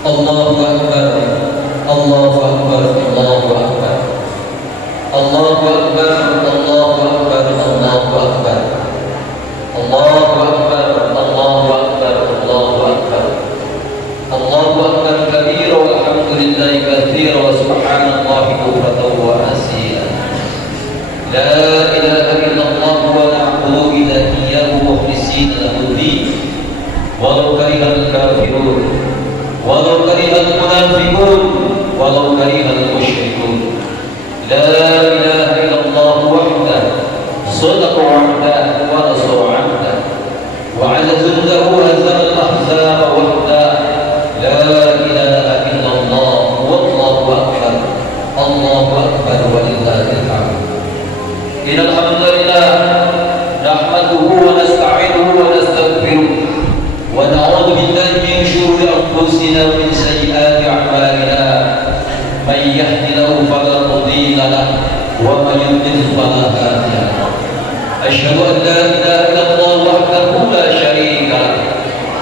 Allahu Akbar, Allahu Akbar, Allahu Akbar, Allahu Akbar, Allahu Akbar, Allahu Akbar, Allahu Akbar, Allahu Akbar, Allahu Akbar, Allahu Akbar kabira walhamdulillahi katsira wa subhanallahi bukratan wa asila. La ilaha illallah wa na'budu illa iyyahu mukhlishina lahu-d-din walau karihal kafirun walau karihal munafiqun walau karihal musyrikun. La ilaha illallah wahdahu sadaqa wa'dahu wa nasara 'abdahu wa 'ala jundahu hazama al-ahzaba wahdahu. La ilaha illallah wallahu akbar, Allahu akbar walillahil hamd. Innal hamdalillah nahmaduhu wa nasta'inuhu wa nastaghfiruh wa na'udzu billahi min shururi anfusina wa min sayyiati a'malina. May yahdihillahu fala mudilla lahu wa may yudlil fala hadiya lahu. Asyhadu an la ilaha illallah wahdahu la syarika lahu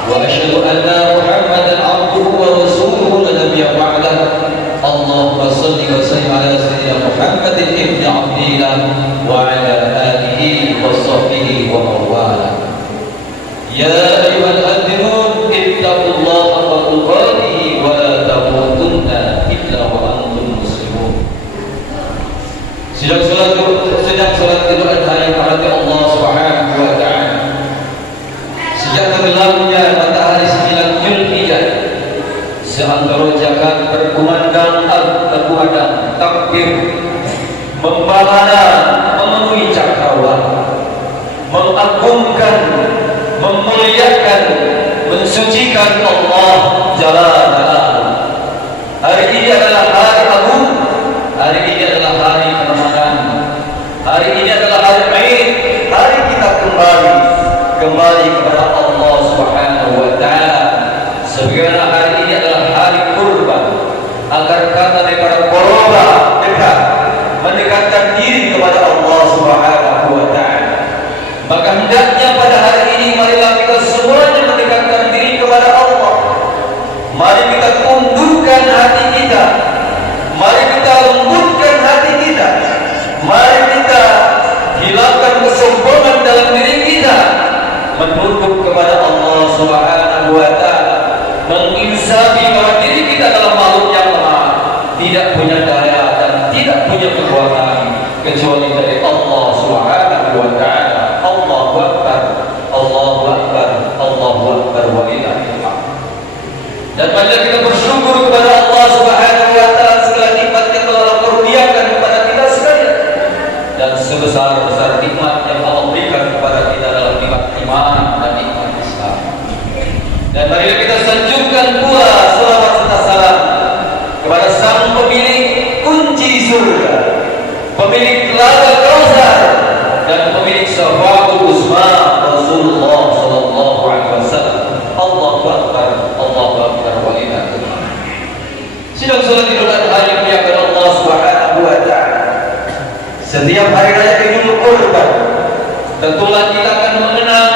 wa asyhadu anna Muhammadan 'abduhu wa rasuluhu la nabiyya ba'dahu. Allahumma shalli wa sallim ala sayyidina Muhammadin ibn Abdillah wa ala alihi wa sahbihi wa mawala. Ya ayyuhal-mu'minun ittaqullaha haqqa tuqatih wa la tamutunna illa wa antum muslimun. Sedang salat Idul Adha yang dirahmati Allah Subhanahu wa taala. Sejak tenggelamnya matahari 9 Zulhijjah, seantero jagat berkumandang al-tabuadan takbir membahana memenuhi cakrawala, mengagungkan, memuliakan, mensucikan Allah Jalla Jalaluhu. Hari ini adalah hari agung, hari ini adalah hari Ramadan, hari ini adalah hari Aid, hari kita kembali kepada Allah Subhanahu wa taala. Sebagaimana hari ini adalah hari kurban, agar kata daripada qurba dekat, mendekatkan diri kepada Allah Subhanahu wa taala. Maka hendaknya pada hari ini marilah kita semuanya mendekatkan diri kepada Allah. Mari kita tundukkan hati kita, mari kita lembutkan hati kita, mari kita hilangkan kesombongan dalam diri kita, menunduk kepada Allah Subhanahu wa taala, menginsafi bahwa diri kita adalah makhluk yang lemah, tidak punya daya dan tidak punya kekuatan kecuali dari Allah Subhanahu wa taala. Allahu akbar, Allahu akbar, Allahu akbar walillahil hamd. Dan marilah kita bersyukur kepada Allah Subhanahu wa taala segala nikmat yang telah kurniakan kepada kita sekalian, dan sebesar-besar nikmat yang Allah berikan kepada kita dalam nikmat iman dan nikmat Islam. Dan marilah kita sanjungkan pula salawat serta salam kepada sang pemilik kunci surga, pemilik telaga Kautsar, dan pemilik syafaatul uzma Rasulullah sallallahu alaihi wasallam. Allahu akbar, Allahu akbar walillahil hamd. Sidang salat Idul Adha yang dimuliakan Allah Subhanahu wa taala. Setiap hari raya Idul Kurban, tentulah kita akan mengenang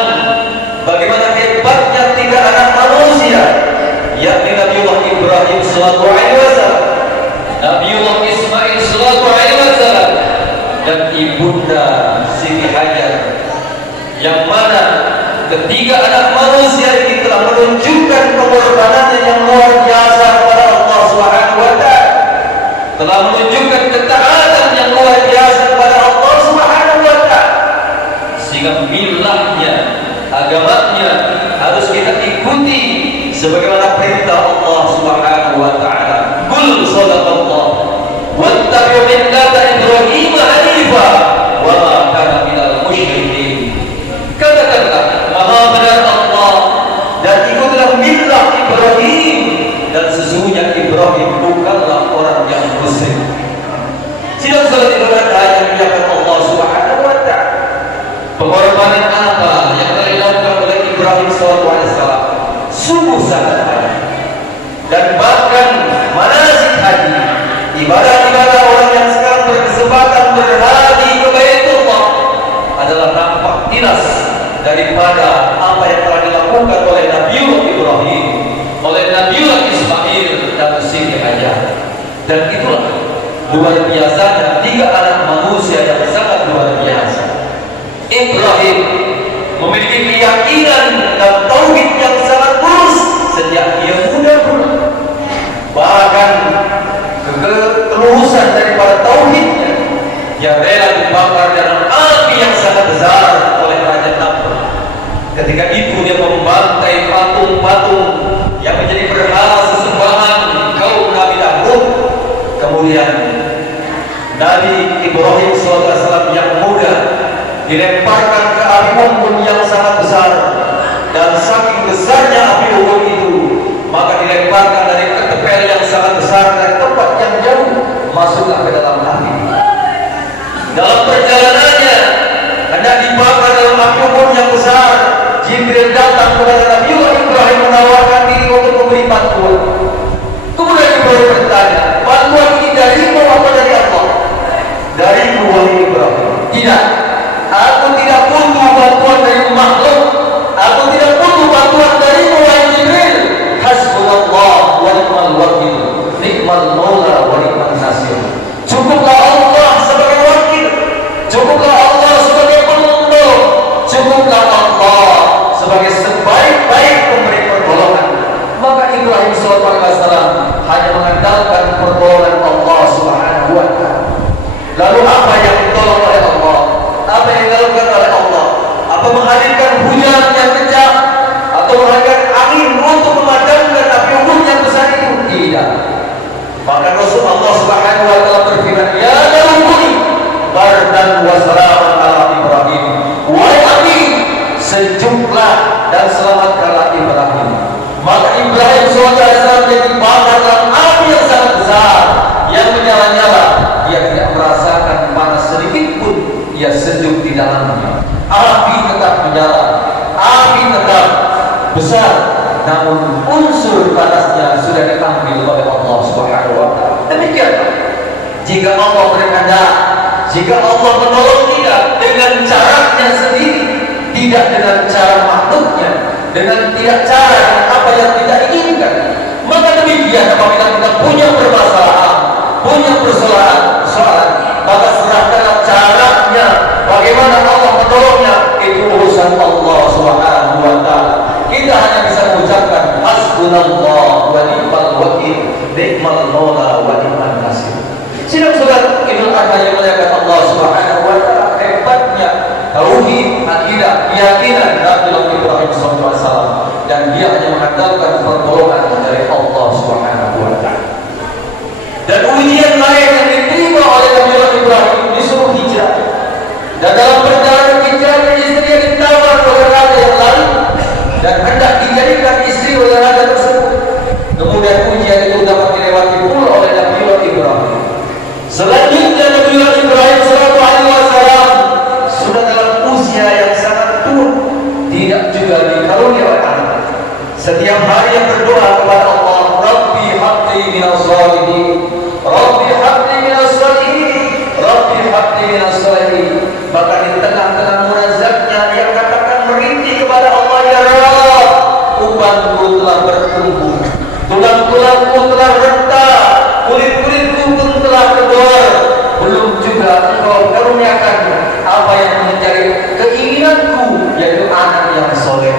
bagaimana hebatnya tiga anak manusia, yakni Nabiullah Ibrahim sallallahu alaihi wasallam, Nabiullah Ismail sallallahu alaihi wasallam, dan ibunda Siti Hajar, yang mana ketiga anak manusia ini telah menunjukkan pengorbanannya yang luar biasa kepada Allah Subhanahu wa taala, telah menunjukkan ketaatan yang luar biasa kepada Allah Subhanahu wa taala, sehingga milahnya, agamanya harus kita ikuti sebagaimana perintah Allah Subhanahu wa taala. Qul sadaqallah wattabi'u millata Ibrahim hanifa wa ma kana minal musyrikin. Katakanlah, maha benar Allah dan ikutlah millah Ibrahim, dan sesungguhnya Ibrahim bukanlah orang yang musyrik. Sidang salat Idul Adha yang dimuliakan Allah Subhanahu wa taala. Pengorbanan apa yang telah dilakukan oleh Ibrahim SAW sungguh sangat banyak, dan bahkan manasik haji, ibadah-ibadah orang yang sekarang berkesempatan berhaji ke Baitullah adalah nampak jelas daripada apa yang telah dilakukan oleh Nabiullah Ibrahim, oleh Nabiullah Ismail, Dan itulah luar biasanya 3 anak manusia yang sangat luar biasa. Ibrahim memiliki keyakinan dan tauhid yang sangat lurus sejak dia muda pula. Bahkan kelurusan daripada tauhidnya, dia rela dibakar dalam api yang sangat besar oleh Raja Namrud. Ketika itu dia membantai patung-patung yang menjadi berhala sesembahan kaum Nabi Dahud. Kemudian Nabi Ibrahim SAW yang muda dilemparkan ke api unggun yang sangat besar, dan saking besarnya api unggun itu maka dilemparkan dari ketepel yang sangat besar dari tempat yang jauh masuklah ke dalam api. Dalam perjalanannya hendak dibakar dalam api unggun yang besar, Jibril datang kepada Nabi Ibrahim menawarkan diri untuk memberi bantuan. Kemudian Ibrahim bertanya, bantuan ini darimu apa dari Allah? Dariku wahai Ibrahim. Tidak, aku tidak butuh bantuan dari makhluk. Aku tidak butuh bantuan darimu wahai Jibril. Hasbunallah wa ni'mal wakil, nikmal maula wa ni'man nasir. Cukuplah Allah sebagai wakil, cukuplah Allah sebagai penolong, cukuplah Allah sebagai sebaik-baik pemberi pertolongan. Maka Ibrahim SAW hanya mengandalkan pertolongan Allah Subhanahu wa Ta'ala. Lalu apa yang ditolong oleh Allah? Apa yang dilakukan oleh Allah? Apa menghadirkan hujan yang kencang atau menghadirkan angin untuk memadamkan api unggun yang besar itu? Tidak. Maka Rasulullah Subhanahu wa Ta'ala berfirman, ya narukuni bardan wa salaman ala Ibrahim. Wahai api, sejuklah dan selamatkanlah Ibrahim. Maka Ibrahim SAW dibakar dalam api yang sangat besar yang menyala-nyala. Dia tidak merasakan panas sedikit pun, dia sejuk di dalamnya. Api tetap menyala, api tetap besar, namun unsur panasnya sudah diambil oleh Allah Subhanahu wa Ta'ala. Demikian jika Allah berkehendak, jika Allah menolong kita dengan caranya sendiri, tidak dengan cara makhluknya, dengan tidak cara dengan apa yang kita inginkan, maka demikian apabila kita punya permasalahan, punya persoalan, maka serahkanlah caranya, bagaimana Allah menolongnya, itu urusan Allah Subhanahu wa Ta'ala. Kita hanya bisa mengucapkan hasbunallah wa ni'mal wakil, nikmal maula wa ni'man nasir. Sidang salat Idul Adha yang muliakan Allah Subhanahu wa Ta'ala, hebatnya tauhid, akidah, keyakinan Nabi Ibrahim SAW, dan dia hanya mengandalkan pertolongan dari Allah Subhanahu wa Ta'ala. Dan ujian lain yang diterima oleh Nabi Ibrahim disuruh hijrah, dan dalam perjalanan hijrahnya istrinya ditawar oleh raja yang lain dan hendak dijadikan istri oleh raja tersebut. Kemudian ujian itu dapat dilewati pula oleh Nabi Ibrahim. Selanjutnya Nabi Ibrahim SAW sudah dalam usia yang sangat tua, tidak juga dikaruniai oleh anak. Setiap hari yang berdoa kepada Allah, Rabbi habli minas shalihin, Rabbi habli minas shalihin, Rabbi habli minas shalihin. Maka di tengah-tengah munajatnya dia katakan merintih kepada Allah, ya Rabb, ubanku telah bertumbuh, tulang-tulangku telah retak, kulit-kulitku pun telah keluar, belum juga Engkau karuniakan apa yang menjadi keinginanku, yaitu anak yang soleh.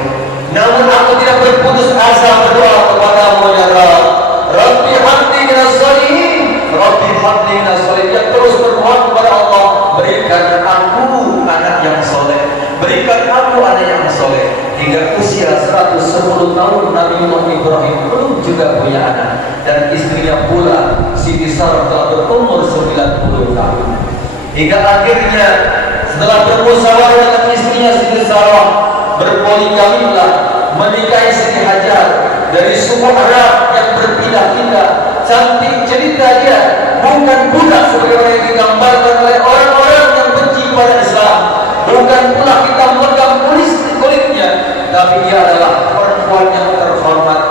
Namun aku tidak berputus asa berdoa kepada-Mu, ya Rabb. Rabbi habli minas shalihin, Rabbi habli minas shalihin. Dia terus berdoa kepada Allah, berikan aku anak yang soleh, berikan aku anak yang soleh. Hingga usia 110 tahun Nabi Ibrahim belum juga punya anak, dan istrinya pula Siti Sarah telah berumur 90 tahun. Hingga akhirnya setelah bermusyawarah dengan istrinya Siti Sarah, berpoligamilah, menikahi Siti Hajar dari suku Arab yang berpindah-pindah. Cantik cerita dia, bukan budak sebagaimana yang digambarkan oleh orang-orang yang benci pada Islam, bukan pula kita memegang kulitnya, tapi dia adalah perempuan yang terhormat,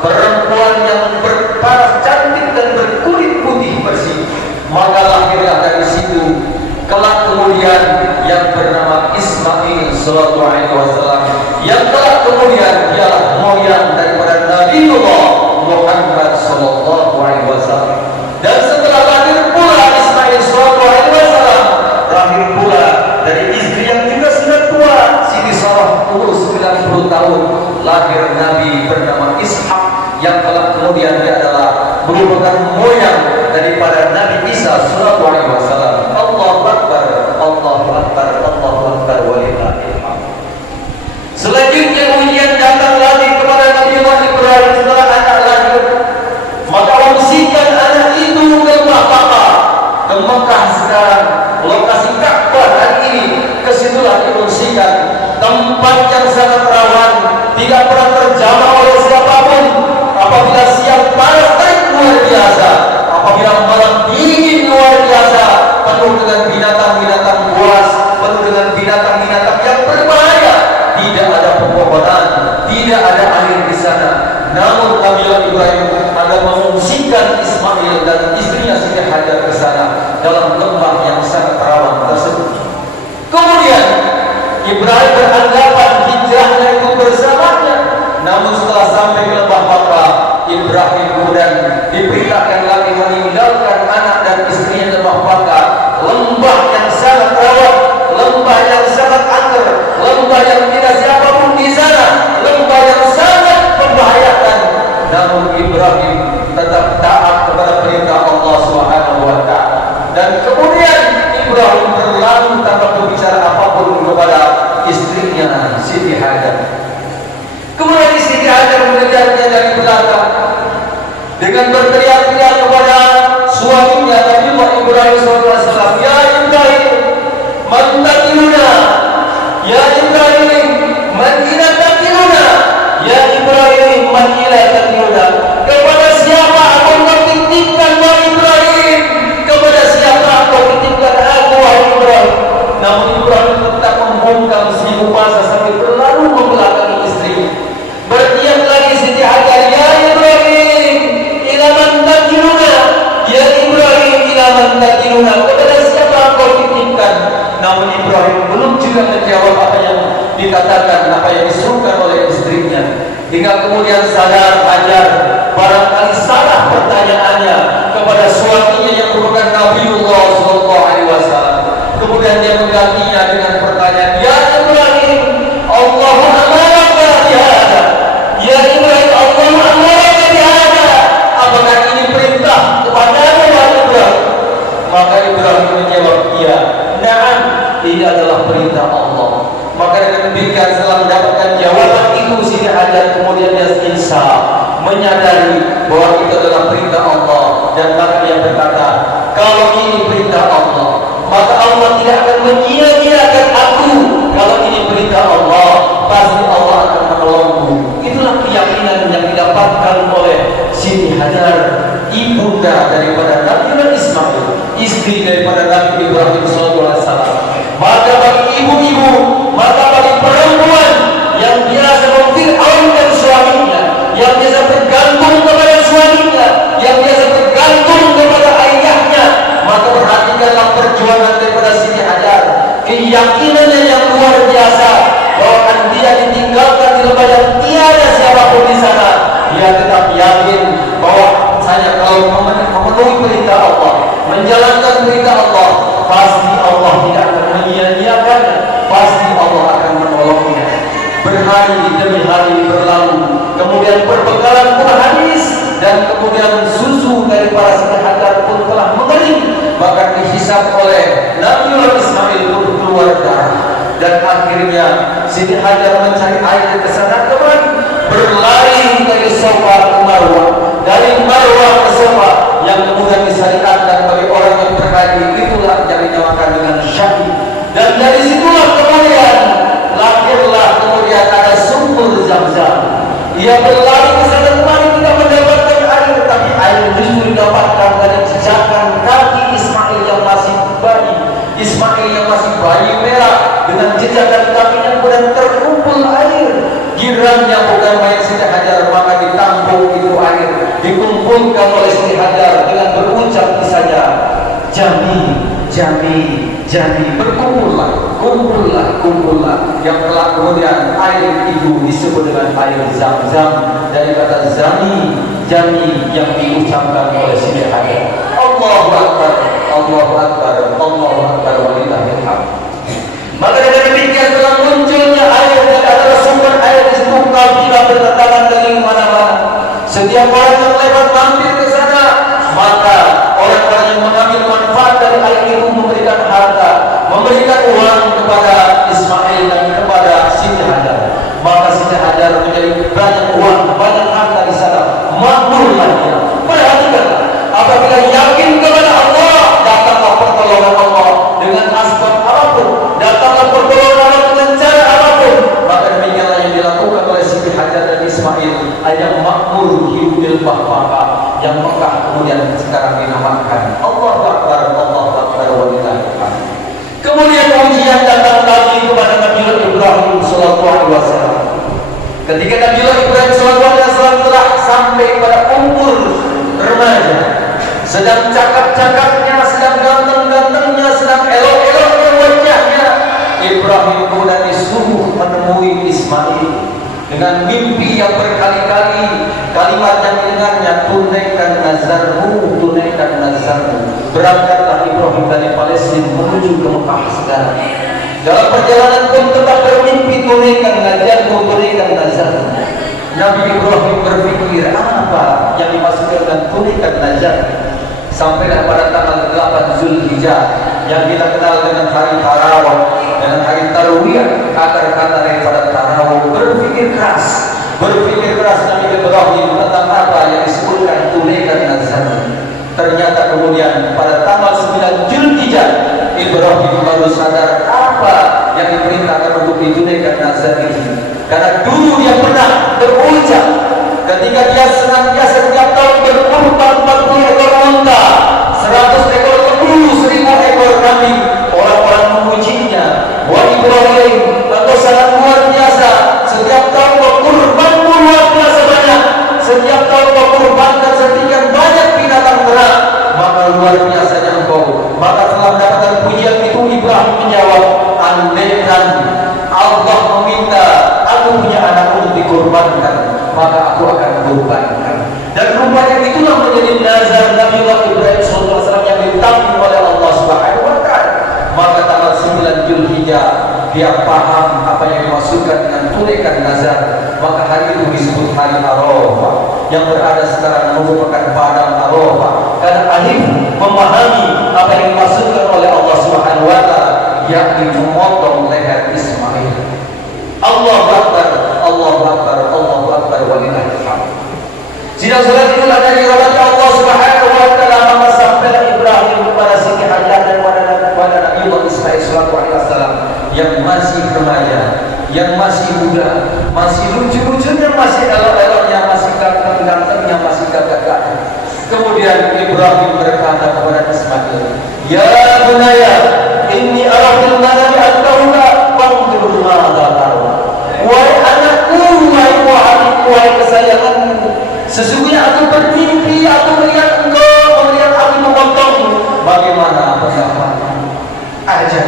perempuan yang berparas cantik dan berkulit putih bersih. Maka lahirlah dari situ kelak kemudian yang bernama Ismail sallallahu alaihi wasallam, yang kelak kemudian ialah moyang daripada Nabiullah Muhammad sallallahu alaihi wasallam. Dan kemudian dia adalah merupakan moyang daripada Nabi Isa sallallahu alaihi wasallam. Allahu akbar, Allahu akbar, Allahu akbar walillahil hamd. Selanjutnya ujian datang lagi kepada Nabi Ibrahim setelah anak lahir. Maka mengungsikan anak itu ke Mekah, ke Mekah sekarang, lokasi Ka'bah hari ini. Kesitulah diungsikan, tempat yang sangat rawan, tidak pernah terjamah oleh siapapun. Apabila siang panas luar biasa, apabila malam dingin luar biasa, penuh dengan binatang-binatang buas, penuh dengan binatang-binatang yang berbahaya. Tidak ada pepohonan, tidak ada air di sana. Namun Nabi Ibrahim akan mengungsikan Ismail dan istrinya Siti Hajar ke sana dalam lembah yang sangat rawan tersebut. Kemudian Ibrahim beranggapan hijrahnya itu bersamanya. Namun setelah sampai ke lembah Makkah, Ibrahim kemudian diperintahkan lagi meninggalkan anak dan istrinya di lembah Makkah, lembah yang sangat rawan, lembah yang sangat angker, lembah yang tidak siapapun di sana, lembah yang sangat membahayakan. Namun Ibrahim tetap taat kepada perintah Allah Subhanahu wa taala. Dan kemudian Ibrahim berlalu tanpa berbicara apapun kepada istrinya Siti Hajar. Kemudian Siti Hajar mengejarnya dari belakang dengan berteriak-teriak kepada suaminya Nabi Ibrahim SAW, "Ya Ibrahim, man takiluna? Ya Ibrahim, man ila takiluna? Ya Ibrahim, man ila takiluna?" Kepada siapa aku titipkan wahai Ibrahim? Kepada siapa aku titipkan aku wahai Ibrahim? Namun Ibrahim tetap membungkam seribu masa sambil berlalu membelakangi istrinya. Bertiap lagi Siti Hajar, "Ya Ibrahim, ila man takiluna? Ya Ibrahim, ila man takiluna?" Kepada siapa kau titipkan? Namun Ibrahim belum juga menjawab apa yang dikatakan, apa yang disuruhkan oleh istrinya. Hingga kemudian sadar Hajar barangkali salah pertanyaannya kepada suaminya yang merupakan Nabiullah sallallahu alaihi wasallam. Kemudian dia menggantinya dengan pertanyaan, "Ya Ibrahim, Allahu amaraka bihada? Ya Ibrahim, Allahu amaraka bihada? Apakah ini perintah kepadamu ya Ibrahim?" Maka Ibrahim menjawab, "Iya." "Na'am, ini adalah perintah Allah." Maka dengan demikian setelah mendapatkan jawaban itu, Siti Hajar kemudian dia insaf, menyadari bahwa itu adalah perintah Allah. Dan maka dia berkata, "Kalau ini perintah Allah, maka Allah tidak akan menyia-nyiakan aku. Kalau ini perintah Allah, pasti Allah akan menolongku." Itulah keyakinan yang didapatkan oleh Siti Hajar, ibunda daripada Nabi Ismail, istri daripada Nabi Ibrahim SAW. Maka bagi ibu-ibu, maka bagi perempuan yang biasa memfir'aunkan suaminya, yang biasa bergantung kepada suaminya, yang biasa bergantung kepada ayahnya, maka perhatikanlah perjuangan daripada Siti Hajar. Keyakinannya yang luar biasa bahwa dia ditinggalkan di lembah yang tiada siapapun di sana. Dia tetap yakin bahwa saya kalau memenuhi perintah Allah, menjalankan perintah Allah, pasti Allah tidak akan menyia-nyiakannya, pasti Allah akan menolongnya. Berhari demi hari berlalu, kemudian perbekalan pun habis, dan kemudian susu dari para Siti Hajar pun telah mengering, bahkan dihisap oleh Nabi Ismail pun keluar darah. Dan akhirnya Siti Hajar mencari air ke sana kemari, berlari dari Safa ke Marwah, dari Marwah ke Safa, yang kemudian disyariatkan bagi orang yang berhaji. Itulah yang dinamakan dengan syahid. Dan dari situlah kemudian lahirlah kemudian ada sumber Zam-Zam. Ia berlari ke sana kemari tidak mendapatkan air, tapi air justru didapatkan dari jejakan kaki Ismail yang masih bayi. Ismail yang masih bayi merah, dengan jejakan kakinya kemudian terkumpul air. Girangnya bukan main Siti Hajar, maka ditampung itu air, dikumpulkan oleh Siti Hajar dengan berucap saja, "Jami, jami, jami." Berkumpullah, kumpullah, yang telah kemudian air itu disebut dengan air Zam-Zam, dari kata zami, jami yang diucapkan oleh Siti Hajar. Allahu Akbar, Allahu Akbar, Allahu Akbar, walillahil hamd. Maka dengan demikian telah munculnya air, dan adalah sumber air di situ. Kabilah berdatangan dari mana-mana. Setiap orang yang lewat mampir ke sana, maka orang-orang yang mengambil manfaat dari air itu memberikan harta, memberikan uang kepada Ismail dan kepada Siti Hajar. Maka Siti Hajar menjadi banyak uang, banyak harta di sana, makmurlah dia. Perhatikanlah, apabila yakin kepada Allah, datanglah pertolongan Allah dengan asbab apapun, datanglah pertolongan Allah dengan cara apapun. Maka demikianlah yang dilakukan oleh Siti Hajar dan Ismail, yang makmur hidup di lembah Mekah, yang Mekah kemudian sekarang dinamakan Allahu Akbar, Allahu Akbar walillahil hamd. Kemudian ujian datang lagi kepada Nabi Ibrahim sallallahu alaihi wasallam. Ketika Nabi Ibrahim sallallahu alaihi wasallam telah sampai pada umur remaja, sedang cakap-cakapnya, sedang ganteng-gantengnya, sedang elok-eloknya wajahnya, Ibrahim kemudian disuruh menemui Ismail dengan mimpi yang berkali-kali. Kalimat yang didengarnya, tunaikan nazarmu, tunaikan nazarmu. Berangkatlah Ibrahim dari Palestina menuju ke Mekah sekarang. Dalam perjalanan pun tetap bermimpi, tunaikan nazarmu, tunaikan nazarmu. Nabi Ibrahim berpikir apa yang dimaksudkan dengan tunaikan nazar. Sampailah pada tanggal 8 Zulhijjah yang kita kenal dengan hari Tarawih, dengan hari Tarwiyah, akar-kata daripada Tarawih. Berpikir keras Nabi Ibrahim tentang apa yang disebutkan tunaikan nazar. Ternyata kemudian pada tanggal 9 Zulhijjah Ibrahim baru sadar apa yang diperintahkan untuk ditunaikan nazar ini. Karena dulu dia pernah berucap ketika dia senantiasa setiap tahun berkurban 40 ekor unta, 100 ekor lembu, 1000 ekor kambing. Orang-orang memujinya, wah Ibrahim atau sangat luar biasa. Setiap tahun berkurban luar biasa banyak. Setiap tahun berkurbankan sekian banyak binatang ternak. Maka luar biasanya engkau. Maka setelah mendapatkan pujian itu, Ibrahim menjawab, andaikan Allah meminta aku punya anak untuk dikorbankan, maka aku akan korbankan. Dan rupanya itulah menjadi nazar Nabi Ibrahim SAW yang ditanggung oleh Allah Subhanahu wa Ta'ala. Maka tanggal 9 Zulhijjah dia paham apa yang dimaksudkan dengan tunaikan nazar. Maka hari itu disebut hari Arafah, yang berada sekarang merupakan padang Arafah. Karena Alif memahami apa yang dimaksudkan oleh Allah Subhanahu wa Ta'ala, yakni memotong leher Ismail. Allahu Akbar, Allahu Akbar, Allahu Akbar walillahil hamd. Sidang salat itulah dari rahmat Allah Subhanahu wa Ta'ala. Maka sampailah Ibrahim kepada Siti Hajar dan kepada Nabi Ismail sallallahu alaihi wasallam yang masih remaja, yang masih muda, masih lucu-lucunya, masih elok-eloknya, masih ganteng-gantengnya, masih gagah-gagah. Kemudian Ibrahim berkata kepada Ismail, ya bunaya, inni ara fil manami annaka fanzur madza tara. Wahai anakku, wahai kesayanganku, sesungguhnya aku bermimpi, aku melihat engkau, melihat aku memotongmu. Bagaimana pendapatmu? Ajar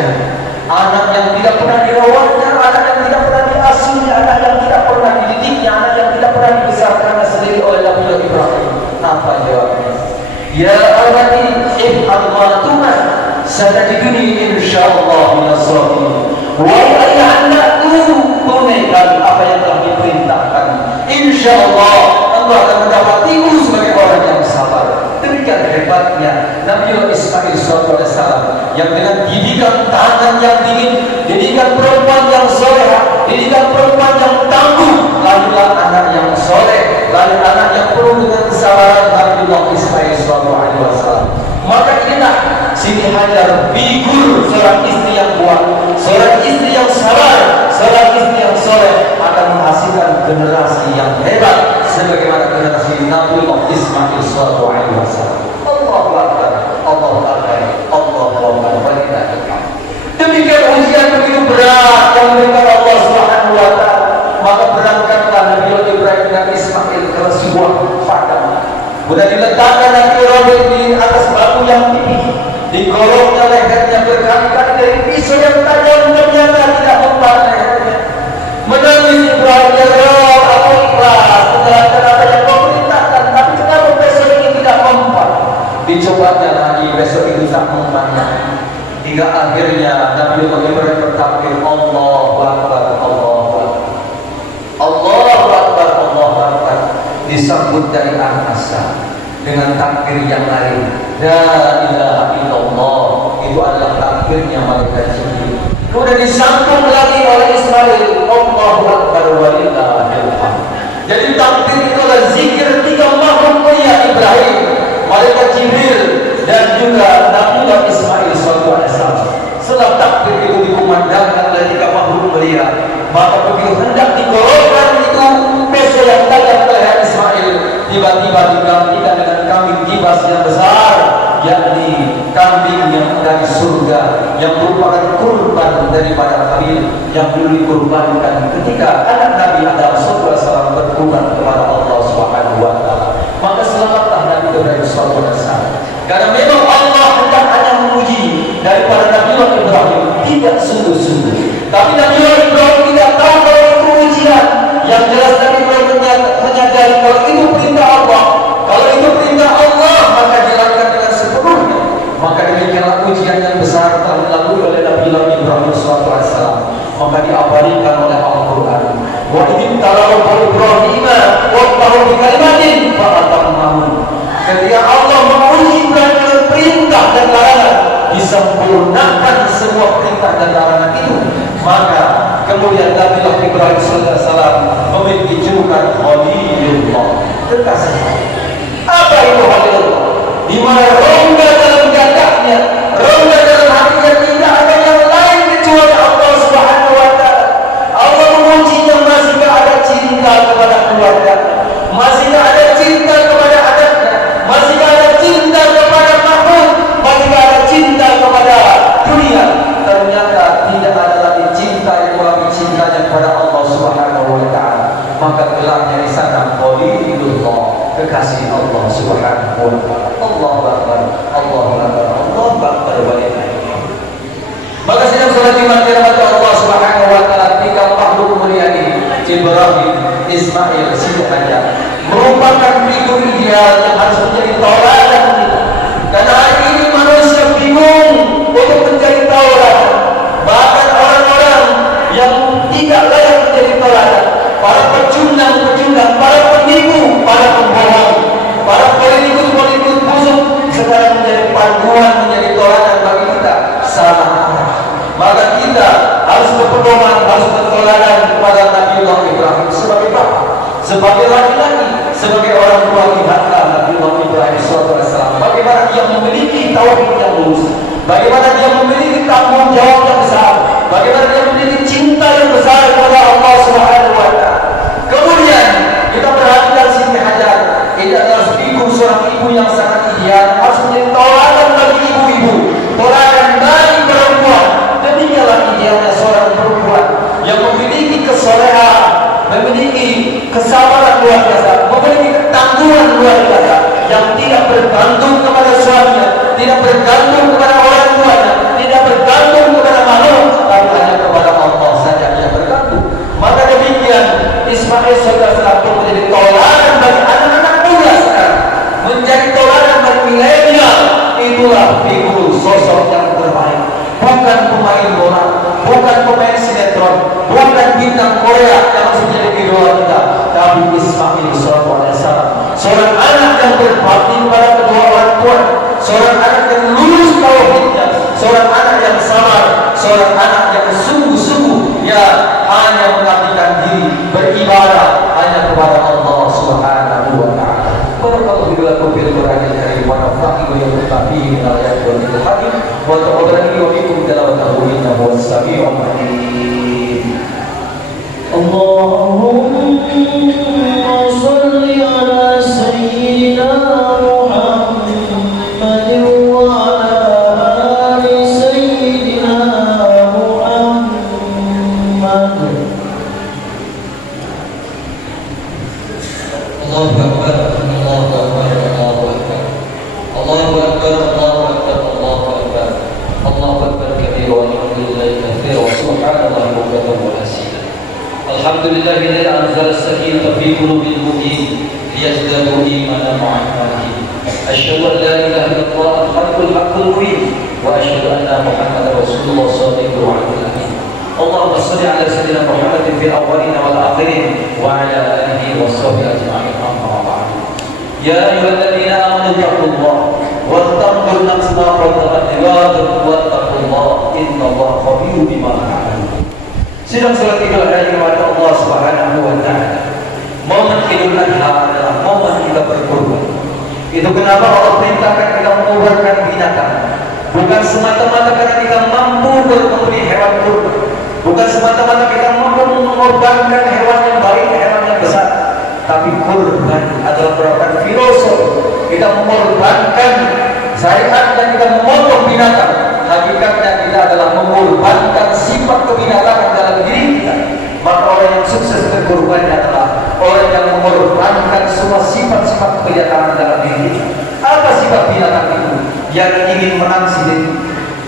anak yang tidak pernah dirawatnya, anak yang tidak pernah diasuhnya, anak yang tidak pernah dididiknya, anak yang tidak pernah dibesarkannya sendiri oleh Nabi Ibrahim. Apa jawabnya? Ya awati if'al ma tu'mar satajiduni insyaallah minas sabirin. Wahai anakku, tunaikan apa yang telah diperintahkan. Insyaallah Allah akan mendapatimu sebagai orang yang sabar. Demikian hebatnya Nabi Ismail SAW yang dengan didikan tangan yang dingin, didikan perempuan yang soleha, didikan perempuan yang tangguh, lahirlah anak yang soleh, lahir anak yang penuh dengan kesabaran Nabi Ismail SAW. Maka inilah Siti Hajar figur seorang istri yang kuat, seorang istri yang sabar, seorang istri yang soleh akan menghasilkan generasi yang hebat sebagaimana generasi Nabi Ismail SAW. Allahu Akbar, Allahu Akbar, Allahu Akbar. Demikian ujian begitu berat yang diberikan Allah Subhanahu wa Ta'ala. Maka berangkatlah Nabi Ibrahim dan Ismail ke sebuah padang. Sudah diletakkan Nabi Ibrahim di atas batu yang tinggi, digolongnya lehernya berkali-kali dari pisau yang tajam, ternyata tidak mempan lehernya. Menangis Ibrahim, ya Rabb, aku ikhlas menjalankan apa yang kau perintahkan, tapi kenapa besok ini tidak mempan? Dicobanya lagi, besok itu tak mempannya. Hingga akhirnya Nabi Ibrahim bertakbir, Allahu Akbar, Allahu Akbar, Allahu Akbar, Allahu Akbar. disambut dari angkasa dengan takbir yang lain. La ilaha illallah, itu adalah takbirnya malaikat Jibril. Kemudian disambung lagi oleh Ismail, Allahu Akbar walillahil hamd. Jadi takbir itu adalah zikir tiga makhluk mulia Ibrahim, malaikat Jibril, dan juga Nabiullah Ismail sallallahu alaihi wasallam. Setelah takbir itu dikumandangkan oleh tiga makhluk mulia, maka begitu hendak digolongkan itu peso yang tajam oleh Ismail, tiba-tiba digantikan dengan kambing kibas yang besar, yakni kambing yang dari surga, yang merupakan kurban daripada Khalil yang dulu dikurbankan ketika anak Nabi Adam sallallahu alaihi wasallam berkurban kepada Allah Subhanahu wa taala. Maka selamatlah Nabi Ibrahim sallallahu alaihi wasallam. Karena memang Allah hendak hanya memuji daripada Nabi Ibrahim, tidak sungguh-sungguh. Tapi Nabi Ibrahim tidak tahu kalau itu ujian. Yang jelas Nabi Ibrahim menyadari kalau itu perintah Allah. Kalau itu perintah Allah, maka dilakukan dengan sepenuhnya. Maka demikianlah ujian yang besar telah dilalui oleh Nabi Ibrahim SAW. Maka diabadikan oleh Al-Quran. Wa idin talau Ibrahim wa tahu bi kalimatin fa'atammahu. Ketika Allah menguji Ibrahim dengan perintah dan larangan, disempurnakan semua perintah dan larangan itu. Maka kemudian Nabi Ibrahim SAW memiliki julukan Khalilullah, kekasih. Apa itu Khalilullah? Di mana rongga dalam dadanya, rongga dalam hatinya tidak ada yang lain kecuali Allah Subhanahu wa taala. Allah mengujinya, masihkah ada cinta kepada keluarga, masihkah ada cinta kepada anaknya, masihkah ada cinta kepada makhluk, masihkah ada cinta kepada dunia. Ternyata tidak ada lagi cinta yang melebihi cintanya kepada Allah Subhanahu wa taala. Maka gelarnya di sana Khalilullah, kekasih Allah Subhanahu wa taala. Allahu Akbar, Allahu Akbar, Allahu Akbar walillahil. Maka sedang salat Jumat dirahmati Allah Subhanahu wa taala, tiga makhluk mulia ini, Ibrahim, Ismail, Siti Hajar, merupakan figur ideal yang harus menjadi tauladan kita. Karena hari ini manusia bingung untuk menjadi tauladan. Bahkan orang-orang yang tidak layak menjadi tauladan, para pecundang-pecundang, para penipu, para pembohong, para politikus-politikus busuk sekarang menjadi panduan, menjadi tauladan bagi kita. Salah. Maka kita harus berpedoman, harus bertauladan kepada Nabiullah Ibrahim sebagai bapak, sebagai laki-laki, sebagai orang tua kita. Nabiullah Ibrahim SAW, bagaimana dia memiliki tauhid yang lurus, bagaimana dia memiliki tanggung jawab yang besar, bagaimana dia memiliki cinta yang besar kepada Allah Subhanahu wa taala. Kemudian kita perhatikan Siti Hajar. Ini adalah figur seorang ibu yang sangat ideal, harus menjadi tauladan bagi ibu-ibu, tauladan bagi perempuan. Demikianlah idealnya seorang perempuan yang memiliki kesolehan, memiliki kesabaran luar biasa, memiliki ketangguhan luar biasa, yang tidak bergantung kepada suaminya, tidak bergantung kepada orang tuanya, tidak bergantung kepada makhluk, tapi hanya kepada Allah saja yang bergantung. Maka demikian Ismail SAW menjadi tauladan bagi anak-anak muda sekarang, menjadi tauladan bagi milenial. Itulah figur sosok yang terbaik, bukan pemain bola, bukan pemain sinetron, bukan bintang Korea yang harus menjadi idola kita, tapi Ismail SAW, seorang anak yang berbakti kepada kedua orang tua, seorang anak yang lulus tauhidnya, seorang anak yang sabar, seorang anak yang sungguh-sungguh ya hanya mengabdikan diri, beribadah hanya kepada Allah Subhanahu wa taala. Barakallahu fil Qur'anil karim wa nafa'ani wa yaghfir min al-ayati wal hakim wa taqabbalani wa minkum tilawatahu innahu was-sami'ul 'alim. Allahumma shalli ala sayyidina Muhammadin wa ala ali sayyidina Muhammad. Allahu Akbar, Allahu Akbar, Allahu Akbar, Allahu Akbar, Allahu Akbar, Allahu Akbar, Allahu Akbar kabira walhamdulillahi katsira wa subhanallahi bukratan wa asila. Alhamdulillahilladzi anzala as-sakinata fi qulubil mu'minin liyazdadu imanan ma'a imanihim. Asyhadu an la ilaha illallah al-haqqul haqqul mubin wa asyhadu anna Muhammadar Rasulullah sallallahu alaihi wasallam. Allahumma shalli ala sayyidina Muhammadin fil awwalin wal akhirin wa ala alihi washabbihi ajma'in. Ya ayyuhalladzina amanu taqullaha wa tanzur nafsun ma qaddamat lighadin wattaqullaha innallaha khabirun bima ta'malun. Sidang salat Idul Adha kepada Allah Subhanahu wa taala. Momen Idul Adha adalah momen kita berkurban. Itu kenapa Allah perintahkan kita mengorbankan binatang. Bukan semata-mata karena kita mampu membeli hewan kurban. Bukan semata-mata kita mampu mengorbankan hewan yang baik, hewan yang besar. Tapi kurban adalah merupakan filosofi. Kita mengorbankan syariat dan kita memotong binatang. Hakikatnya kita adalah mengorbankan sifat kebinatangan dalam diri kita. Maka orang yang sukses berkorbannya adalah orang yang mengorbankan semua sifat-sifat kebinatangan dalam diri kita. Apa sifat binatang itu? Yang ingin menang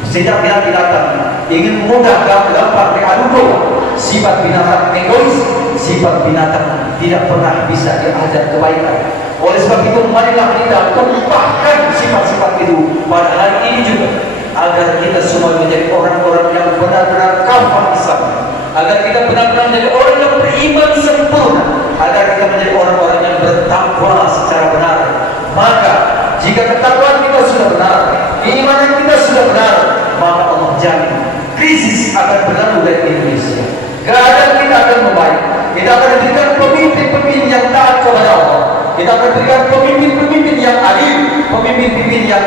sejak binatang ingin mudah gampang diadu domba. Sifat binatang egois, sifat binatang tidak pernah bisa diajar kebaikan. Oleh sebab itu marilah kita tumpahkan sifat-sifat itu pada hari ini juga, agar kita semua menjadi orang-orang yang benar-benar kafah Islam, agar kita benar-benar menjadi orang yang beriman sempurna, agar kita menjadi orang-orang yang bertakwa secara benar. Maka jika ketakwaan kita sudah benar, keimanan kita sudah benar, maka Allah jamin krisis akan berlalu dari Indonesia. Keadaan kita akan membaik. Kita akan diberikan pemimpin-pemimpin yang taat kepada Allah. Kita akan berikan pemimpin-pemimpin yang adil, pemimpin-pemimpin yang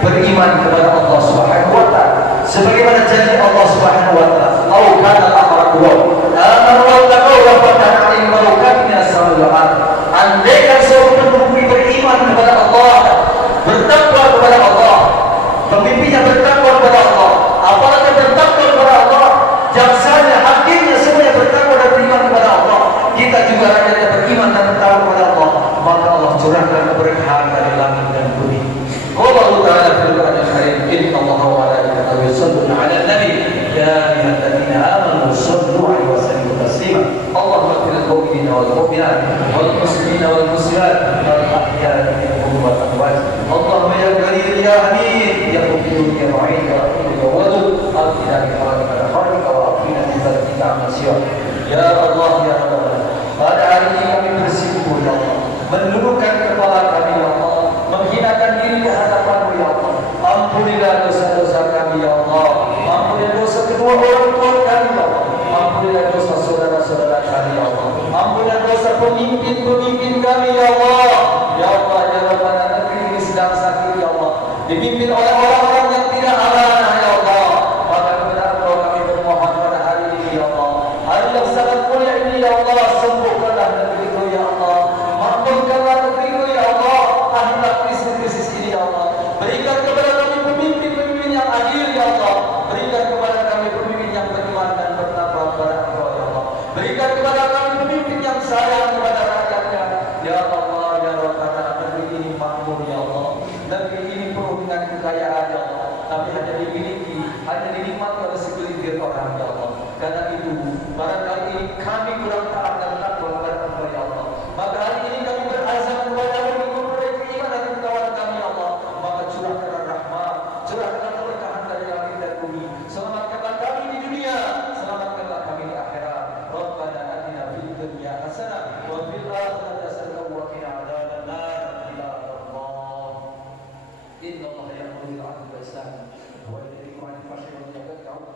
beriman kepada Allah Subhanahu wa taala. Sebagaimana janji Allah Subhanahu wa taala, "Lau kana al-amru amanu wa taqaw wa fatana 'alaihim barakatin minas samai wal ardh." Andaikan seorang pemimpin beriman kepada Allah, bertakwa kepada Allah, pemimpinnya bertakwa kepada Allah, apalagi bertakwa kepada Allah, jaksanya, hakimnya semuanya bertakwa dan beriman kepada Allah, kita juga rakyatnya beriman dan bertakwa kepada Allah, maka Allah curahkan keberkahan dari langit dan bumi. Allah Ta'ala fil Qur'anil Karim, "Inna Allaha wa malaikatahu yusholluna 'alan nabi ya ayyuhalladzina amanu shallu 'alaihi wa sallimu taslima." Allahumma ighfir lil mu'minina wal mu'minat wal muslimina wal muslimat wal ahya'i minhum wal amwat. Allahumma ya Karim ya Hamid ya Mughni ya Mu'in ya Rahim ya Wadud, atina bi rahmatika wa atina bi fadlika amma siwa. Ya Allah ya Rabbana, pada hari ini kami bersimpuh ya Allah, menundukkan kepala kami ya Allah, menghinakan diri di hadapan-Mu ya Allah. Ampunilah dosa-dosa kami ya Allah. Ampunilah dosa kedua orang tua kami ya Allah. Ampunilah dosa saudara-saudara kami ya Allah. Ampunilah dosa pemimpin-pemimpin kami ya Allah. Ya Allah ya Rabbana, negeri ini sedang sakit ya Allah, dipimpin oleh orang-orang yang tidak amanah ya Allah. Maka kepada Engkau kami bermohon pada hari ini ya Allah, hari yang sangat mulia ini ya Allah, sembuhkanlah negeriku ya Allah, makmurkanlah negeriku ya Allah, akhirlah krisis-krisis ini ya Allah. Berikan kepada kami pemimpin-pemimpin yang adil ya Allah. Berikan kepada kami pemimpin yang beriman dan bertakwa kepada Engkau ya Allah. Berikan kepada kami pemimpin yang sayang kepada rakyatnya ya Allah ya Rabbana. Negeri ini makmur ya Allah, negeri ini penuh dengan kekayaan ya Allah, tapi hanya dimiliki, hanya dinikmati oleh segelintir orang ya Allah. Karena itu barangkali ini kami kurang taat dan takwa kepada Engkau ya Allah. Maka hari ini kami berazam kepada-Mu memperoleh keimanan dan ketakwaan kami ya Allah. Maka curahkanlah rahmat, curahkanlah keberkahan dari langit dan bumi. Selamatkanlah kami di dunia, selamatkanlah kami di akhirat. Rabbana atina fid dunya hasanah wa fil akhirati hasanah wa qina adzabannar. Ya Allah, inna Allaha ya'muru bil 'adli wal ihsan wa yanha 'anil fahsya'i wal munkari wal baghi.